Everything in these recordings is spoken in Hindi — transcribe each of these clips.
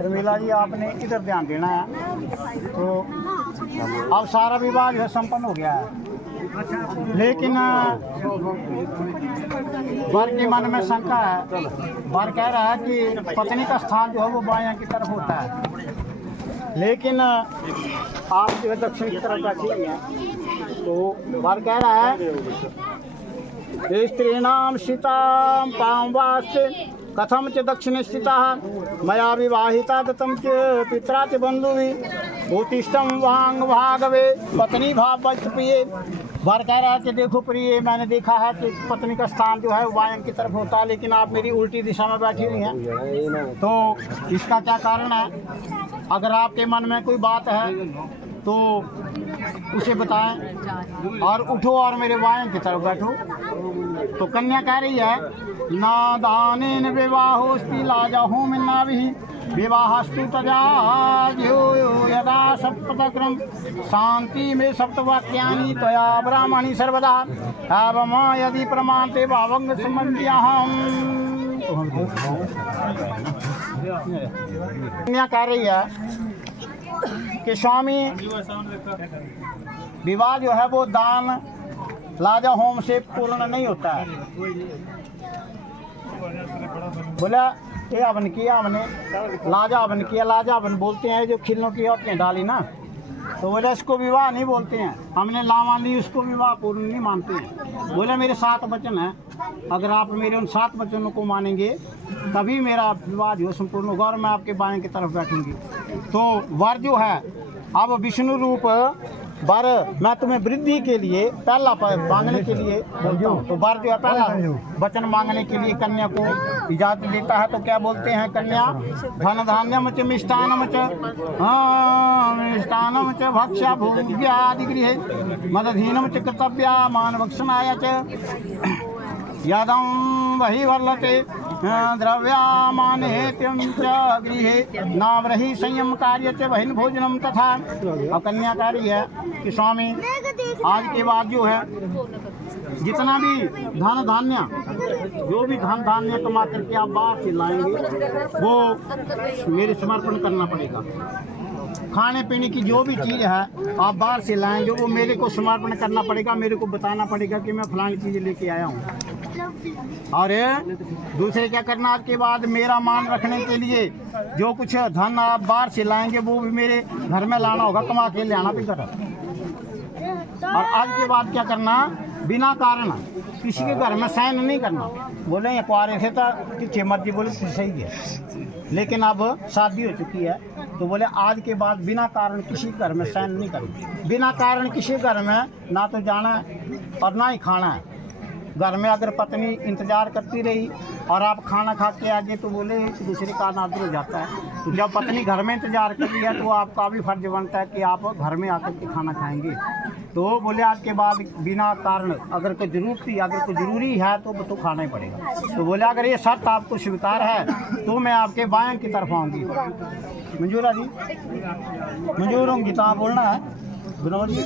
प्रमीला जी आपने इधर ध्यान देना है। तो अब सारा विवाह जो है संपन्न हो गया है, लेकिन वर के मन में शंका है। वर कह रहा है कि पत्नी का स्थान जो है वो बायां की तरफ होता है, लेकिन आप जो है दक्षिण की तरफ बैठी हुई हैं। तो वर कह रहा है स्त्रीणाम सीताम पामवास्ते कथम च दक्षिण स्थिता मया विवाहिता दत्तम च पित्रा च बंधुवि उत्तिष्ठम वांग भागवे पत्नी भाव प्रिय। वर कह रहा है कि देखो प्रिय, मैंने देखा है कि पत्नी का स्थान जो है वायन की तरफ होता है, लेकिन आप मेरी उल्टी दिशा में बैठी हुई हैं। तो इसका क्या कारण है? अगर आपके मन में कोई बात है तो उसे बताएं और उठो और मेरे वायन की तरफ बैठो। तो कन्या कह रही है नादानेन विवाहोस्ति लाजहो मिन्नाभिः विवाहस्तु तजाज्यो यदा सप्तक्रम शांति में सप्तवाक्यानि त्वया ब्राह्मणी सर्वदा एवं यदि प्रमाणते भावंग संबंधियाहम्। कन्या कह रही है कि स्वामी विवाह जो है वो दान लाजा होम से पूर्ण नहीं होता है। बोला ये हवन किया हमने, लाजा हवन किया। लाजा हवन बोलते हैं जो खिलनों की औरतें डाली ना, तो बोले इसको विवाह नहीं बोलते हैं। हमने लामान ली, उसको विवाह पूर्ण नहीं मानते हैं। बोले मेरे 7 वचन हैं, अगर आप मेरे उन 7 वचनों को मानेंगे तभी मेरा विवाह जो संपूर्ण होगा और मैं आपके बाएं की तरफ बैठूंगी। तो वर जो है अब विष्णु रूप वर, मैं तुम्हें वृद्धि के लिए पहला मांगने के लिए बोलता हूँ। तो वर जो है पहला वचन मांगने के लिए कन्या को इजाजत देता है। तो क्या बोलते हैं कन्या? धन धान्यम च मिष्टानम च मिष्टानम च भक्ष्या भोग्यादि गृहे मदधीनम च कर्तव्या मान भक्षणाय च यदं वही वर्लते द्रव्यामानेत्यं च गृहे नावरहि संयम कार्य च बहिन भोजनम तथा। और कन्याकारी है कि स्वामी आज के बाद जो है जितना भी धन धान्य, जो भी धन धान्य कमा करके आप बाहर से लाएंगे वो मेरे समर्पण करना पड़ेगा। खाने पीने की जो भी चीज़ है आप बाहर से लाएंगे वो मेरे को समर्पण करना पड़ेगा। मेरे को बताना पड़ेगा कि मैं फलानी चीज़ें लेके आया हूँ। और दूसरे क्या करना, आज के बाद मेरा मान रखने के लिए जो कुछ धन आप बाहर से लाएंगे वो भी मेरे घर में लाना होगा, कमा के ले आना भी कर। और आज के बाद क्या करना, बिना कारण किसी के घर में सहन नहीं करना। बोले ये कुआरे थे तो पीछे मर्जी, बोले सही है, लेकिन अब शादी हो चुकी है तो बोले आज के बाद बिना कारण किसी घर में सहन नहीं करना। बिना कारण किसी घर में ना तो जाना है और ना ही खाना है। घर में अगर पत्नी इंतजार करती रही और आप खाना खा के आ गए तो बोले दूसरे का नादर हो जाता है। तो जब पत्नी घर में इंतजार कर रही है तो आपका भी फर्ज बनता है कि आप घर में आकर के खाना खाएंगे। तो बोले आज के बाद बिना कारण अगर कोई जरूरत थी, अगर कोई ज़रूरी है तो खाना ही पड़ेगा। तो बोले अगर ये शर्त आपको स्वीकार है तो मैं आपके बाएं की तरफ आऊँगी। मंजूरा जी? मंजूर होंगी तो आप बोलना है विनोद जी।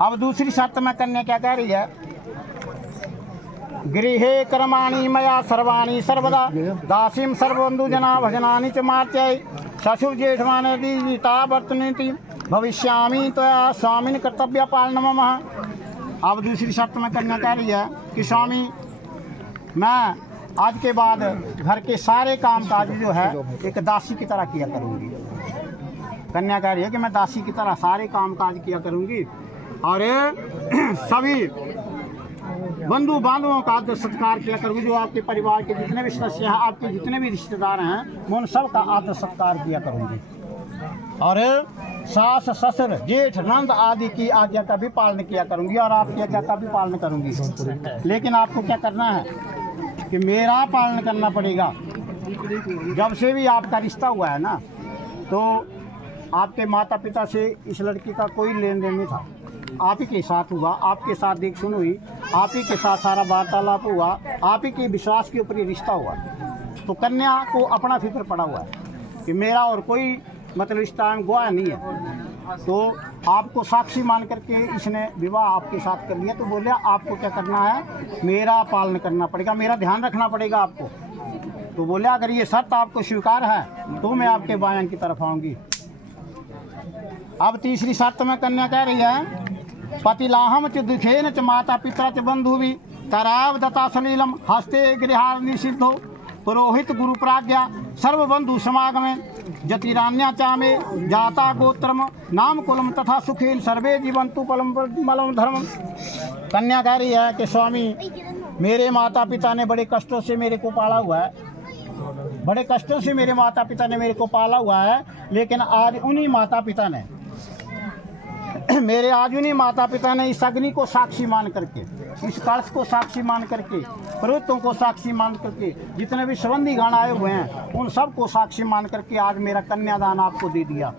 अब दूसरी शर्त में कन्या क्या कह रही है, गृहे कर्माणि मया सर्वाणि सर्वदा दासीम सर्वबंधु जना भजनानि च मार्चय ससुर जेठमानता वर्तनीति भविष्यामि त्वया स्वामिन कर्तव्य पालन मम। अब दूसरी शर्त में कन्या कह रही है कि स्वामी मैं आज के बाद घर के सारे काम काज जो है एक दासी की तरह किया करूँगी। कन्या कह रही है कि मैं दासी की तरह सारे काम काज किया करूँगी और सभी बंधु बांधवों का आदर सत्कार किया करूँगी। जो आपके परिवार के जितने भी सदस्य हैं, आपके जितने भी रिश्तेदार हैं, मैं उन सब का आदर सत्कार किया करूँगी और सास ससुर जेठ नंद आदि की आज्ञा का भी पालन किया करूँगी और आपकी आज्ञा का भी पालन करूँगी। लेकिन आपको क्या करना है कि मेरा पालन करना पड़ेगा। जब से भी आपका रिश्ता हुआ है ना, तो आपके माता पिता से इस लड़की का कोई लेन देन नहीं था। आप ही के साथ हुआ, आपके साथ देख सुन हुई, आप ही के साथ सारा वार्तालाप हुआ, आप ही के विश्वास के ऊपर ये रिश्ता हुआ। तो कन्या को अपना फिक्र पड़ा हुआ है कि मेरा और कोई मतलब इस टाइम गवाह नहीं है। तो आपको साक्षी मान करके इसने विवाह आपके साथ कर लिया, तो बोले आपको क्या करना है, मेरा पालन करना पड़ेगा, मेरा ध्यान रखना पड़ेगा आपको। तो बोले अगर ये शर्त आपको स्वीकार है तो मैं आपके बायन की तरफ आऊँगी। अब तीसरी शर्त में कन्या कह रही है, पतिलाहम च दुखेन च माता पिता च बंधु भी तराव दत्ता सलीलम हस्ते गृहार निषिद्धो पुरोहित गुरु प्राज्ञा सर्वबंधु समागमे जतिरान्या चामे जाता गोत्रम नाम कुलम तथा सुखेन सर्वे जीवंतु पलम मलम धर्म। कन्या कह रही है कि स्वामी मेरे माता पिता ने बड़े कष्टों से मेरे को पाला हुआ है, बड़े कष्टों से मेरे माता पिता ने मेरे को पाला हुआ है, लेकिन आज उन्हीं माता पिता ने इस अग्नि को साक्षी मान करके, इस कलश को साक्षी मान करके, पर्वतों को साक्षी मान करके, जितने भी संबंधी गण आए हुए हैं उन सब को साक्षी मान करके आज मेरा कन्यादान आपको दे दिया।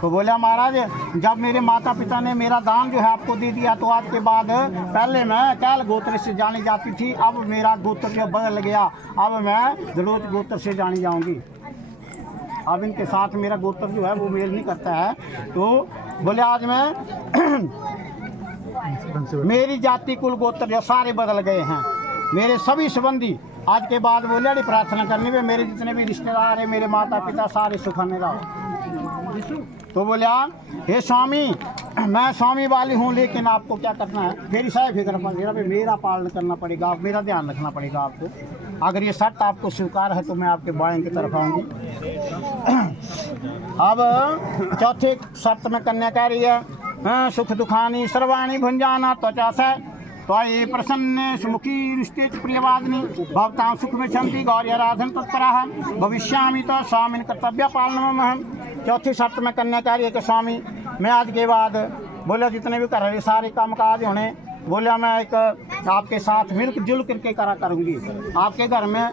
तो बोला महाराज जब मेरे माता पिता ने मेरा दान जो है आपको दे दिया, तो आज के बाद पहले मैं कैल गोत्र से जानी जाती थी, अब मेरा गोत्र जो बदल गया, अब मैं जलोच गोत्र से जानी जाऊंगी। अब इनके साथ मेरा गोत्र जो है वो मेल नहीं करता है। तो बोले आज मैं मेरी जाति कुल गोत्र जो सारे बदल गए हैं, मेरे सभी संबंधी आज के बाद बोले अड़ी प्रार्थना करने में मेरे जितने भी रिश्तेदार हैं, मेरे माता पिता सारे सुखाने रहो। तो बोले हे स्वामी मैं स्वामी वाली हूँ, लेकिन आपको क्या करना है, मेरी सारी फिक्र मेरा पालन करना पड़ेगा, मेरा ध्यान रखना पड़ेगा आपको। अगर ये शर्त आपको स्वीकार है तो मैं आपके बाएं की तरफ आऊँगी। अब चौथे शर्त में कन्या कह रही है, सुख दुखानी सर्वाणी भुंजाना त्वचा से तो ये प्रसन्न सुमुखी रुष्टे प्रियवादिनी भवतां सुख में शांति गौरी आराधन तत्परा भविष्यामि तो स्वामी कर्तव्य पालन में। चौथी शर्त में कन्या कह रही है कि स्वामी मैं आज के बाद बोले जितने भी कर रहे सारे काम काज होने, बोला मैं एक आपके साथ मिलजुल करके करा करूँगी। आपके घर में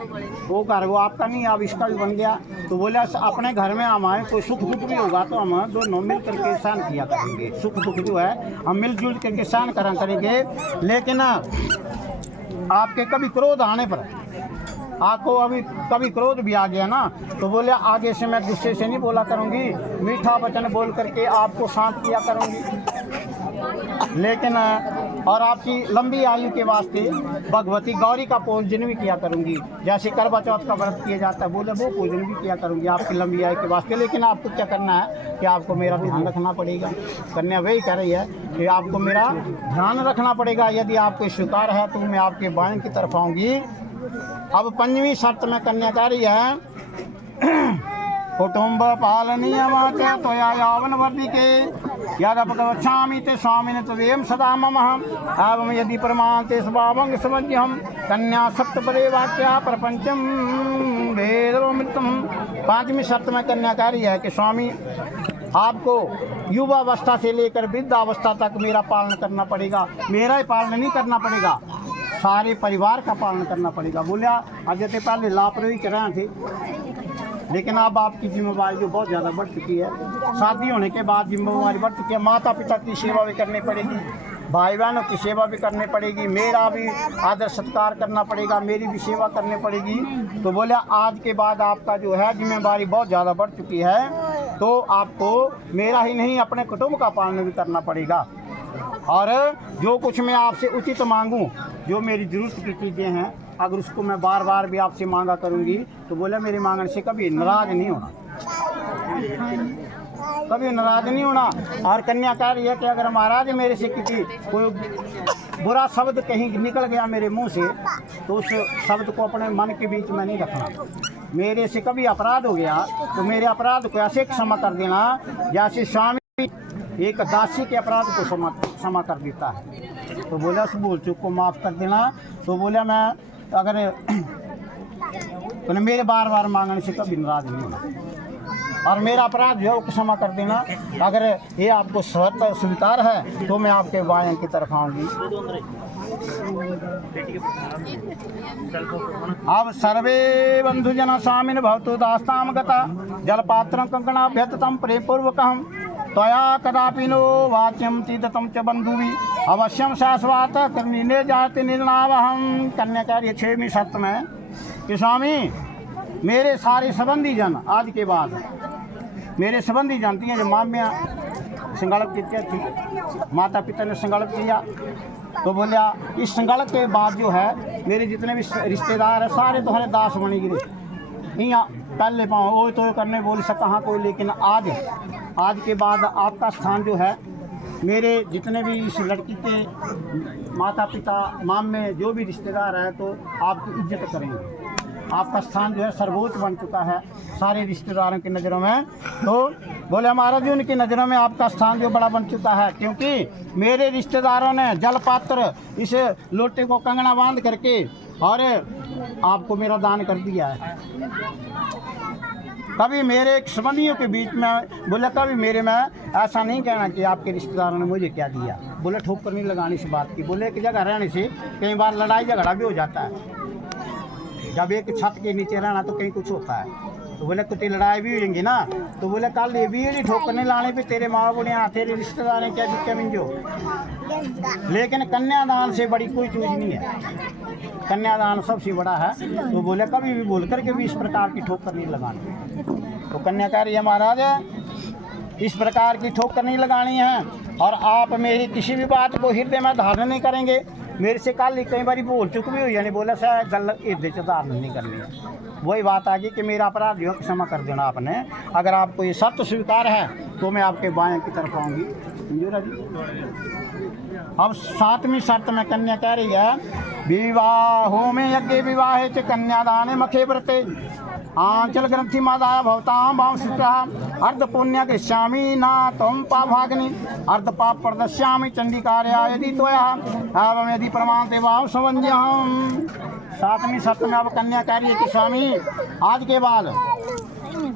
वो घर वो आपका नहीं, अब इसका भी बन गया। तो बोला अपने घर में हम आए, कोई सुख दुख भी होगा तो हम दोनों मिल करके सहन किया करेंगे, सुख दुख जो है हम मिलजुल करके सहन करा करेंगे। लेकिन आपके कभी क्रोध आने पर, आपको अभी कभी क्रोध भी आ गया ना, तो बोले आगे से मैं गुस्से से नहीं बोला करूँगी, मीठा वचन बोल करके आपको शांत किया करूँगी। लेकिन और आपकी लंबी आयु के वास्ते भगवती गौरी का पूजन भी किया करूँगी, जैसे करवा चौथ का व्रत किया जाता है, बोले वो पूजन भी किया करूँगी आपकी लंबी आयु के वास्ते। लेकिन आपको क्या करना है कि आपको मेरा ध्यान रखना पड़ेगा। कन्या वही कह रही है कि आपको मेरा ध्यान रखना पड़ेगा, यदि आपको स्वीकार है तो मैं आपके बाएं की तरफ आऊँगी। अब पंचवीं शर्त में कन्या कह रही है, कुटुंब पालनीयमाच त्वया यावन वर्धिके यदपगच्छामि ते स्वामिने तदेव सदा मम एवं यदि प्रमाणते स्वभावं समज्ञहं कन्या सप्तपदे वाक्या प्रपंचम वेदमृतम। पांचवीं शर्त में कन्या कह रही है कि स्वामी आपको युवावस्था से लेकर वृद्धावस्था तक मेरा पालन करना पड़ेगा। मेरा ही पालन नहीं करना पड़ेगा, सारे परिवार का पालन करना पड़ेगा। बोलिया आज जैसे पहले लापरवाही कर रहे थे, लेकिन अब आपकी जिम्मेवारी जो बहुत ज़्यादा बढ़ चुकी है, शादी होने के बाद जिम्मेवारी बढ़ चुकी है, माता पिता की सेवा भी करनी पड़ेगी, भाई बहनों की सेवा भी करनी पड़ेगी, मेरा भी आदर सत्कार करना पड़ेगा, मेरी भी सेवा करनी पड़ेगी। तो बोले आज के बाद आपका जो है जिम्मेवारी बहुत ज़्यादा बढ़ चुकी है, तो आपको मेरा ही नहीं अपने कुटुंब का पालन भी करना पड़ेगा। और जो कुछ मैं आपसे उचित मांगूं, जो मेरी ज़रूरत की चीज़ें हैं, अगर उसको मैं बार बार भी आपसे मांगा करूंगी, तो बोले मेरे मांगने से कभी नाराज़ नहीं होना, कभी नाराज़ नहीं होना। और कन्या कह रही है कि अगर महाराज मेरे से किसी कोई बुरा शब्द कहीं निकल गया मेरे मुंह से, तो उस शब्द को अपने मन के बीच में नहीं रखना। मेरे से कभी अपराध हो गया तो मेरे अपराध को ऐसे क्षमा कर देना जैसे स्वामी एक दासी के अपराध को क्षमा कर देता है। तो बोला उस भूल चूक को माफ़ कर देना। तो बोला मैं अगर तो मेरे बार बार मांगने से कभी नाराज नहीं होना, और मेरा अपराध जो है वो क्षमा कर देना। अगर ये आपको स्वीकार है तो मैं आपके बाएं की तरफ आऊँगी। अब सर्वे बंधुजना स्वामिन भवतु दास्ताम गता जलपात्रं कंकणाभ्यततं प्रेमपूर्वकं त्वया कदापि नो वाच्यं तीदतं च बंधुभिः अवश्यम शाश्वत कर्णिने जाति निर्णावहम। कन्या कह रही है 6वीं शर्त में कि स्वामी मेरे सारे संबंधी जन आज के बाद, मेरे संबंधी जानती हैं जो मामियाँ संकल्प किया थी, माता पिता ने संकल्प किया। तो बोलिया इस संकल्प के बाद जो है मेरे जितने भी रिश्तेदार हैं सारे तुम्हारे दास बने गिरे। यहाँ पहले पाँव वो तो करने बोल सका हाँ कोई, लेकिन आज के बाद आपका स्थान जो है मेरे जितने भी इस लड़की के माता पिता मामे जो भी रिश्तेदार है तो आपकी इज्जत करेंगे। आपका स्थान जो है सर्वोच्च बन चुका है सारे रिश्तेदारों की नज़रों में। तो बोले महाराज जी उनकी नज़रों में आपका स्थान जो बड़ा बन चुका है, क्योंकि मेरे रिश्तेदारों ने जल पात्र इस लोटे को कंगना बांध करके और आपको मेरा दान कर दिया है। कभी मेरे संबंधियों के बीच में बोले कभी मेरे में ऐसा नहीं कहना कि आपके रिश्तेदारों ने मुझे क्या दिया। बोले ठोकर नहीं लगानी इस बात की। बोले एक जगह रहने से कई बार लड़ाई झगड़ा भी हो जाता है। जब एक छत के नीचे रहना तो कहीं कुछ होता है। तो बोले कुछ लड़ाई भी होंगी ना, तो बोले कल ये भी ठोकर नहीं लाने पे तेरे माँ बाप ने तेरे रिश्तेदार ने क्या दिक्कत मिंजो। लेकिन कन्यादान से बड़ी कोई चीज़ नहीं है, कन्यादान सबसे बड़ा है। तो बोले कभी भी बोल करके भी इस प्रकार की ठोकर नहीं लगानी। तो कन्याकारी महाराज इस प्रकार की ठोकर नहीं लगानी है, और आप मेरी किसी भी बात को हृदय में धारण नहीं करेंगे। मेरे से कल कई बार बोल चुक भी हुई, यानी बोला सर गल हृदय से धारण नहीं करनी है। वही बात आ गई कि मेरा अपराध जो क्षमा कर देना आपने। अगर आपको ये सत्य स्वीकार है तो मैं आपके बाएं की तरफ आऊँगी। अब 7वीं शर्त में कन्या कह रही है विवाहों में यज्ञ विवाह च कन्यादान मखे व्रते आंचल ग्रंथि मादाय भवतां भावसुता अर्ध पुण्य कृष्यामि ना त्वं पाभाग्नि अर्ध पाप प्रदस्यामि चंडिकार्या यदि त्वया एवं यदि प्रमाणते भाव संवंज्यहम्। 7वीं शर्त में अब कन्या कह रही है कि स्वामी आज के बाद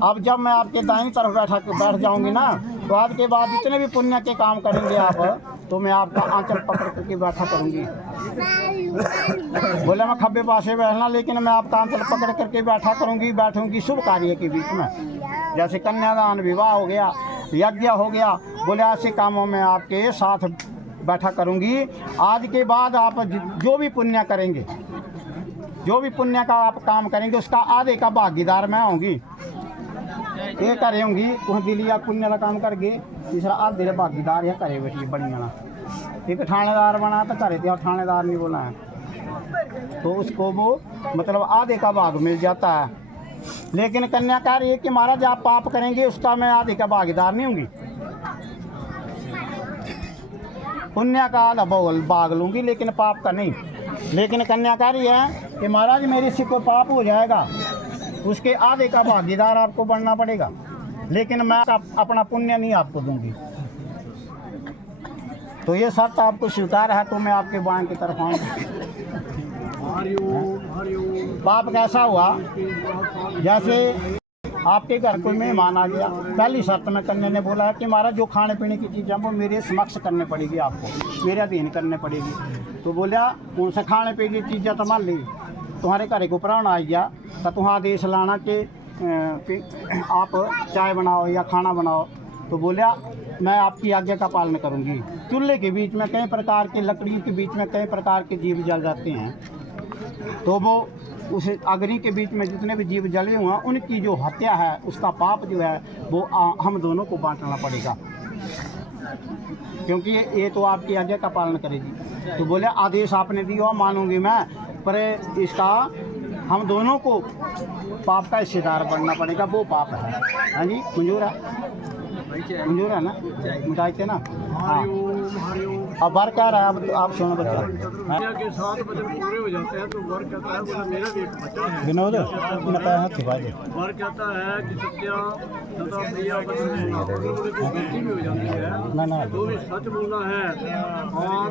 अब जब मैं आपके दाहिनी तरफ बैठ जाऊंगी ना, तो आज के बाद जितने भी पुण्य के काम करेंगे आप, तो मैं आपका आंचल पकड़ करके बैठा करूंगी। बोले मैं खब्बे पासे बैठना, लेकिन मैं आपका आंचल पकड़ करके बैठूंगी शुभ कार्य के बीच में, जैसे कन्यादान विवाह हो गया, यज्ञ हो गया। बोले ऐसे कामों में आपके साथ बैठा करूंगी। आज के बाद आप जो भी पुण्य करेंगे, जो भी पुण्य का आप काम करेंगे, उसका आधे का भागीदार मैं होंगी। ये करे होंगी तुम दिलिया पुण्य का काम करके, तीसरा आधे भागीदार या करे बैठी बढ़िया ना। एक थानेदार बना तो करे थे, और थानेदार नहीं बोला है तो उसको वो मतलब आधे का भाग मिल जाता है। लेकिन कन्याकार ये कि महाराज आप पाप करेंगे उसका मैं आधे का भागीदार नहीं होंगी, पुण्य का आधा भाग लूँगी लेकिन पाप का नहीं। लेकिन कन्याकारी है कि महाराज मेरे से कोई पाप हो जाएगा उसके आधे का भागीदार आपको बनना पड़ेगा, लेकिन मैं अपना पुण्य नहीं आपको दूंगी। तो ये शर्त आपको स्वीकार है तो मैं आपके बाएं की तरफ आऊँगी। पाप कैसा हुआ, जैसे आपके घर कोई मेहमान आ गया, पहली शर्त में कन्या ने बोला है कि महाराज जो खाने पीने की चीज़ें वो मेरे समक्ष करने पड़ेगी, आपको मेरे अधीन करने पड़ेगी। तो बोलिया कौन सा खाने पीने की चीज़ें तो मान ली तुम्हारे घर को प्राण आ गया तो तुम आदेश लाना कि आप चाय बनाओ या खाना बनाओ। तो बोलिया मैं आपकी आज्ञा का पालन करूंगी। चूल्हे के बीच में कई प्रकार के, लकड़ी के बीच में कई प्रकार के जीव जल जाते हैं, तो वो उस अग्नि के बीच में जितने भी जीव जले हुए हैं उनकी जो हत्या है उसका पाप जो है वो हम दोनों को बांटना पड़ेगा, क्योंकि ये तो आपकी आज्ञा का पालन करेगी। तो बोले आदेश आपने दिया मानूंगी मैं, पर इसका हम दोनों को पाप का हिस्सेदार बनना पड़ेगा, वो पाप है। हाँ जी मंजूर है ना, मिटाइते ना। हाँ अब वर कह रहा है, आप सुनो बच्चा के 7 वचन पूरे हो जाते हैं तो वर कहता है बोला मेरा भी एक बच्चा है विनोद वर कहता है कि सत्या तथा प्रिया वचन गलती भी हो जाती है, ना तो भी सच बोलना है। और